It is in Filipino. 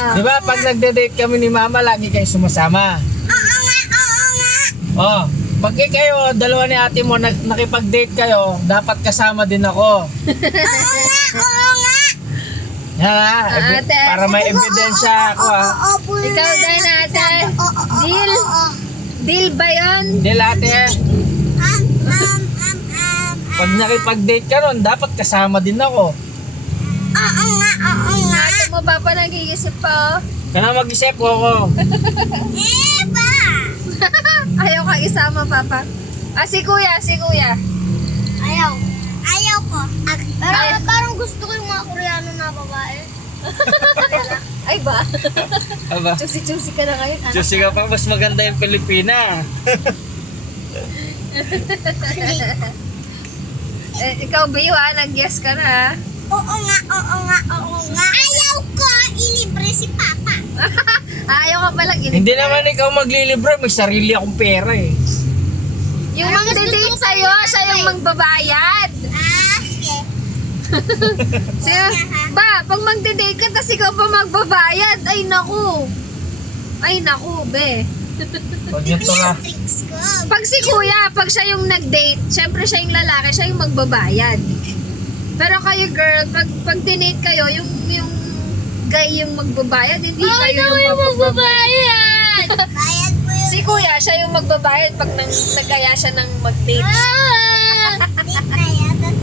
Di ba, pag nagde-date kami ni Mama, lagi kayo sumasama. Oo nga, oo nga. Oh, pag kayo, dalawa ni ate mo, nakipag-date kayo, dapat kasama din ako. Oo nga, oo nga. Yan ha, Ate. para may ebidensya ako ha. Ikaw din, ate. Deal? Deal ba yun? Hindi ate, pag nakipag-date ka ron, dapat kasama din ako. Oo nga, oo nga. Ate mo, Papa, nag-iisip pa. Kana mag-isip ako. Eba! Ayaw kang isama, Papa. Ah, si Kuya, si Kuya. Ayaw. Ayaw ko. Pero parang gusto ko yung mga Koreano na babae. Ay ba? Aba, Chusi-chusi ka na ngayon, anak. Diyos ka pa, mas maganda yung Pilipina. Ikaw, Biyo, nag-guess ka na, ha? Oo nga, oo nga, oo nga. Ayaw ko ilibre si Papa. Ayaw ka palang Hindi naman ikaw maglilibre, may sarili akong pera eh. Yung Parang gusto magde-date ko sa'yo, kayo, siya yung eh. magbabayad. Sige. Siya, ba, pag magde-date ka, tas ikaw pa magbabayad, ay naku. Ay naku, be. Pag yun to na. Tricks ko. Pag si Kuya, pag siya yung nag-date, syempre siya yung lalaki, siya yung magbabayad. Pero kayo, girl, pag dinate kayo, yung guy yung magbabayad, hindi kayo yung magbabayad. Bayad mo yung Si Kuya, siya yung magbabayad pag nagkaya siya ng mag-date. date na yan.